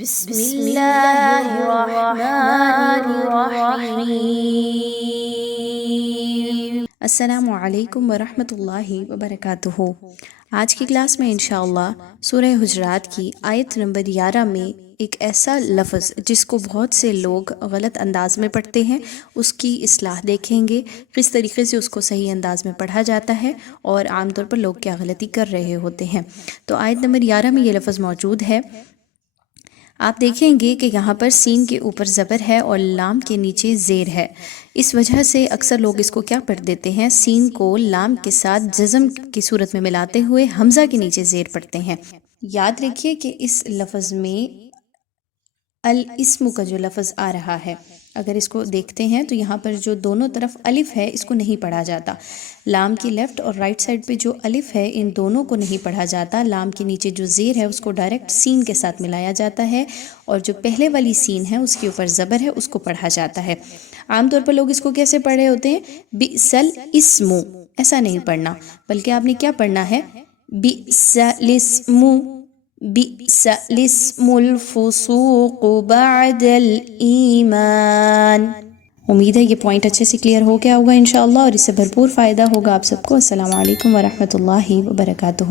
بسم اللہ الرحمن الرحیم۔ السلام علیکم ورحمۃ اللہ وبرکاتہ۔ آج کی کلاس میں انشاءاللہ سورہ حجرات کی آیت نمبر 11 میں ایک ایسا لفظ جس کو بہت سے لوگ غلط انداز میں پڑھتے ہیں اس کی اصلاح دیکھیں گے، کس طریقے سے اس کو صحیح انداز میں پڑھا جاتا ہے اور عام طور پر لوگ کیا غلطی کر رہے ہوتے ہیں۔ تو آیت نمبر 11 میں یہ لفظ موجود ہے۔ آپ دیکھیں گے کہ یہاں پر سین کے اوپر زبر ہے اور لام کے نیچے زیر ہے۔ اس وجہ سے اکثر لوگ اس کو کیا پڑھ دیتے ہیں، سین کو لام کے ساتھ جزم کی صورت میں ملاتے ہوئے حمزہ کے نیچے زیر پڑھتے ہیں۔ یاد رکھیے کہ اس لفظ میں الاسم کا جو لفظ آ رہا ہے، اگر اس کو دیکھتے ہیں تو یہاں پر جو دونوں طرف الف ہے اس کو نہیں پڑھا جاتا۔ لام کی لیفٹ اور رائٹ سائڈ پہ جو الف ہے ان دونوں کو نہیں پڑھا جاتا۔ لام کے نیچے جو زیر ہے اس کو ڈائریکٹ سین کے ساتھ ملایا جاتا ہے اور جو پہلے والی سین ہے اس کے اوپر زبر ہے اس کو پڑھا جاتا ہے۔ عام طور پر لوگ اس کو کیسے پڑھ رہے ہوتے ہیں، بئس الاسم، ایسا نہیں پڑھنا، بلکہ آپ نے کیا پڑھنا ہے، بئس الاسم، بئس الاسم الفسوق بعد الایمان۔ امید ہے یہ پوائنٹ اچھے سے کلیئر ہو گیا ہوگا انشاءاللہ، اور اس سے بھرپور فائدہ ہوگا آپ سب کو۔ السلام علیکم ورحمۃ اللہ وبرکاتہ۔